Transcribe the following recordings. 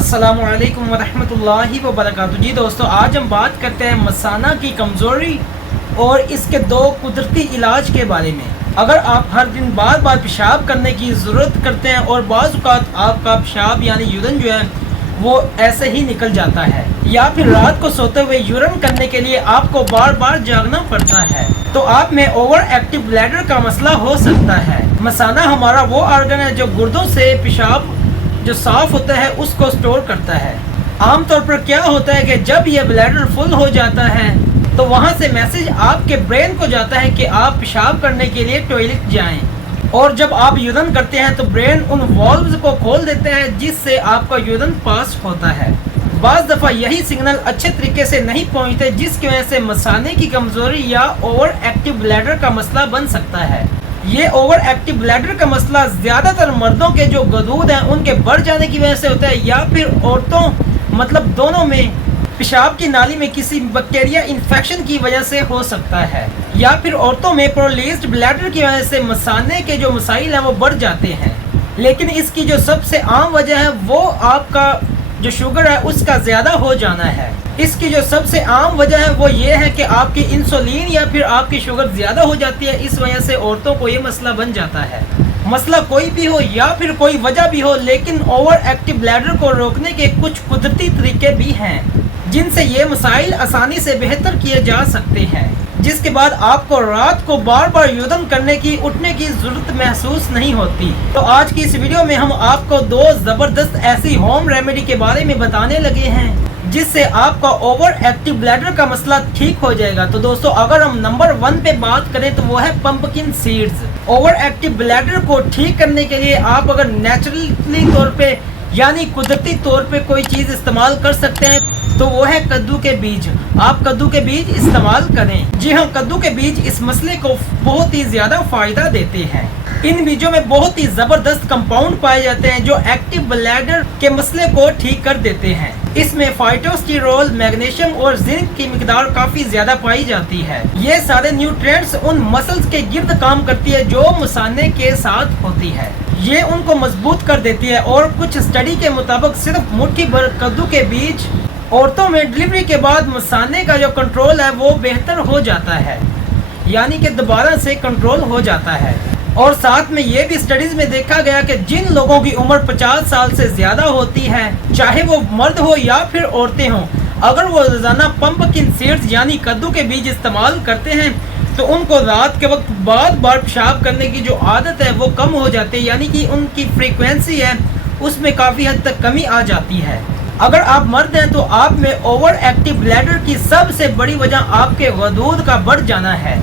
السلام علیکم ورحمۃ اللہ وبرکاتہ۔ جی دوستو، آج ہم بات کرتے ہیں مثانہ کی کمزوری اور اس کے دو قدرتی علاج کے بارے میں۔ اگر آپ ہر دن بار بار پیشاب کرنے کی ضرورت کرتے ہیں اور بعض اوقات آپ کا پیشاب یعنی یورین جو ہے وہ ایسے ہی نکل جاتا ہے، یا پھر رات کو سوتے ہوئے یورین کرنے کے لیے آپ کو بار بار جاگنا پڑتا ہے، تو آپ میں اوور ایکٹیو بلیڈر کا مسئلہ ہو سکتا ہے۔ مثانہ ہمارا وہ آرگن ہے جو گردوں سے پیشاب جو صاف ہوتا ہے اس کو سٹور کرتا ہے۔ عام طور پر کیا ہوتا ہے کہ جب یہ بلیڈر فل ہو جاتا ہے تو وہاں سے میسج آپ کے برین کو جاتا ہے کہ آپ پیشاب کرنے کے لیے ٹوائلٹ جائیں، اور جب آپ یورین کرتے ہیں تو برین ان والوز کو کھول دیتے ہیں جس سے آپ کا یورین پاس ہوتا ہے۔ بعض دفعہ یہی سگنل اچھے طریقے سے نہیں پہنچتے، جس کی وجہ سے مثانے کی کمزوری یا اوور ایکٹیو بلیڈر کا مسئلہ بن سکتا ہے۔ یہ اوور ایکٹیو بلیڈر کا مسئلہ زیادہ تر مردوں کے جو غدود ہیں ان کے بڑھ جانے کی وجہ سے ہوتا ہے، یا پھر عورتوں مطلب دونوں میں پیشاب کی نالی میں کسی بیکٹیریا انفیکشن کی وجہ سے ہو سکتا ہے، یا پھر عورتوں میں پرولیزڈ بلیڈر کی وجہ سے مثانے کے جو مسائل ہیں وہ بڑھ جاتے ہیں۔ لیکن اس کی جو سب سے عام وجہ ہے وہ آپ کا جو شوگر ہے اس کا زیادہ ہو جانا ہے۔ اس کی جو سب سے عام وجہ ہے وہ یہ ہے کہ آپ کی انسولین یا پھر آپ کی شوگر زیادہ ہو جاتی ہے، اس وجہ سے عورتوں کو یہ مسئلہ بن جاتا ہے۔ مسئلہ کوئی بھی ہو یا پھر کوئی وجہ بھی ہو، لیکن اوور ایکٹیو بلیڈر کو روکنے کے کچھ قدرتی طریقے بھی ہیں جن سے یہ مسائل آسانی سے بہتر کیے جا سکتے ہیں، جس کے بعد آپ کو رات کو بار بار یورین کرنے کی اٹھنے کی ضرورت محسوس نہیں ہوتی۔ تو آج کی اس ویڈیو میں ہم آپ کو دو زبردست ایسی ہوم ریمیڈی کے بارے میں بتانے لگے ہیں جس سے آپ کا اوور ایکٹیو بلیڈر کا مسئلہ ٹھیک ہو جائے گا۔ تو دوستو، اگر ہم نمبر 1 پہ بات کریں تو وہ ہے pumpkin seeds. Over active bladder کو ٹھیک کرنے کے لیے آپ اگر نیچرلی طور پہ یعنی قدرتی طور پہ کوئی چیز استعمال کر سکتے ہیں تو وہ ہے کدو کے بیج۔ آپ کدو کے بیج استعمال کریں۔ جی ہاں، کدو کے بیج اس مسئلے کو بہت ہی زیادہ فائدہ دیتے ہیں۔ ان بیجوں میں بہت ہی زبردست کمپاؤنڈ پائے جاتے ہیں جو ایکٹیو بلیڈر کے مسئلے کو ٹھیک کر دیتے ہیں۔ اس میں فائٹوسٹیرول، میگنیشیم اور زنک کی مقدار کافی زیادہ پائی جاتی ہے۔ یہ سارے نیوٹرینٹس ان مسلز کے گرد کام کرتی ہے جو مثانے کے ساتھ ہوتی ہے۔ یہ ان کو مضبوط کر دیتی ہے، اور کچھ اسٹڈی کے مطابق صرف مٹھی بھر کدو کے بیج عورتوں میں ڈلیوری کے بعد مثانے کا جو کنٹرول ہے وہ بہتر ہو جاتا ہے، یعنی کہ دوبارہ سے کنٹرول ہو جاتا ہے۔ اور ساتھ میں یہ بھی اسٹڈیز میں دیکھا گیا کہ جن لوگوں کی عمر 50 سال سے زیادہ ہوتی ہے، چاہے وہ مرد ہو یا پھر عورتیں ہوں، اگر وہ روزانہ پمپکن سیڈز یعنی کدو کے بیج استعمال کرتے ہیں تو ان کو رات کے وقت بار بار پیشاب کرنے کی جو عادت ہے وہ کم ہو جاتی ہے، یعنی کہ ان کی فریکوینسی ہے اس میں کافی حد تک کمی آ جاتی ہے۔ اگر آپ مرد ہیں تو آپ میں اوور ایکٹیو بلیڈر کی سب سے بڑی وجہ آپ کے غدود کا بڑھ جانا ہے،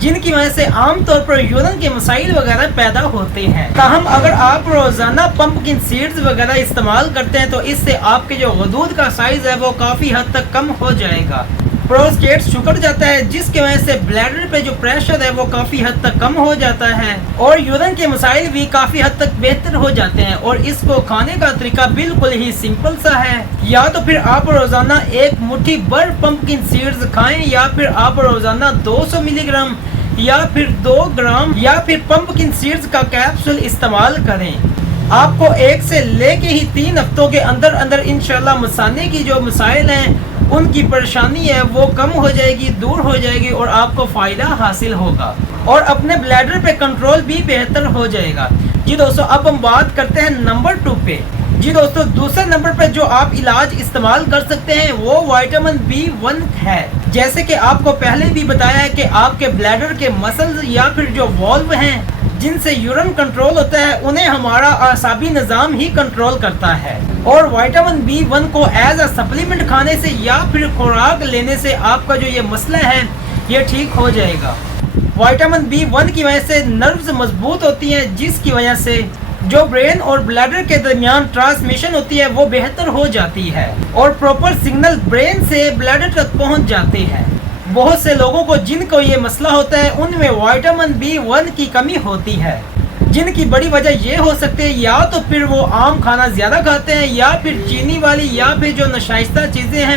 جن کی وجہ سے عام طور پر یورین کے مسائل وغیرہ پیدا ہوتے ہیں۔ تاہم اگر آپ روزانہ پمپکن سیڈز وغیرہ استعمال کرتے ہیں تو اس سے آپ کے جو غدود کا سائز ہے وہ کافی حد تک کم ہو جائے گا۔ پروسٹیٹ سکڑ جاتا ہے جس کی وجہ سے بلیڈر پہ جو پریشر ہے وہ کافی حد تک کم ہو جاتا ہے، اور یورین کے مسائل بھی کافی حد تک بہتر ہو جاتے ہیں۔ اور اس کو کھانے کا طریقہ بالکل ہی سمپل سا ہے، یا تو پھر آپ روزانہ ایک مٹھی بھر پمپکن سیڈز کھائیں، یا پھر آپ روزانہ 200 ملی گرام یا پھر 2 گرام یا پھر پمپکن سیڈز کا کیپسول استعمال کریں۔ آپ کو 1 سے لے کے ہی 3 ہفتوں کے اندر اندر انشاءاللہ مثانے کی جو مسائل ہیں ان کی پریشانی ہے وہ کم ہو جائے گی، دور ہو جائے گی، اور آپ کو فائدہ حاصل ہوگا، اور اپنے بلیڈر پہ کنٹرول بھی بہتر ہو جائے گا۔ جی دوستو، اب ہم بات کرتے ہیں نمبر 2 پہ۔ جی دوستو، دوسرے نمبر پہ جو آپ علاج استعمال کر سکتے ہیں وہ وٹامن B1 ہے۔ جیسے کہ آپ کو پہلے بھی بتایا ہے کہ آپ کے بلیڈر کے مسلز یا پھر جو والو ہیں جن سے یورین کنٹرول ہوتا ہے انہیں ہمارا اعصابی نظام ہی کنٹرول کرتا ہے، اور وٹامن B1 کو ایز اے سپلیمنٹ کھانے سے یا پھر خوراک لینے سے آپ کا جو یہ مسئلہ ہے یہ ٹھیک ہو جائے گا۔ وٹامن B1 کی وجہ سے نروز مضبوط ہوتی ہیں، جس کی وجہ سے جو برین اور بلیڈر کے درمیان ٹرانسمیشن ہوتی ہے وہ بہتر ہو جاتی ہے، اور پراپر سگنل برین سے بلیڈر تک پہنچ جاتے ہیں۔ بہت سے لوگوں کو جن کو یہ مسئلہ ہوتا ہے ان میں وٹامن B1 کی کمی ہوتی ہے، جن کی بڑی وجہ یہ ہو سکتی ہے یا تو پھر وہ عام کھانا زیادہ کھاتے ہیں، یا پھر چینی والی یا پھر جو نشائستہ چیزیں ہیں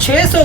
600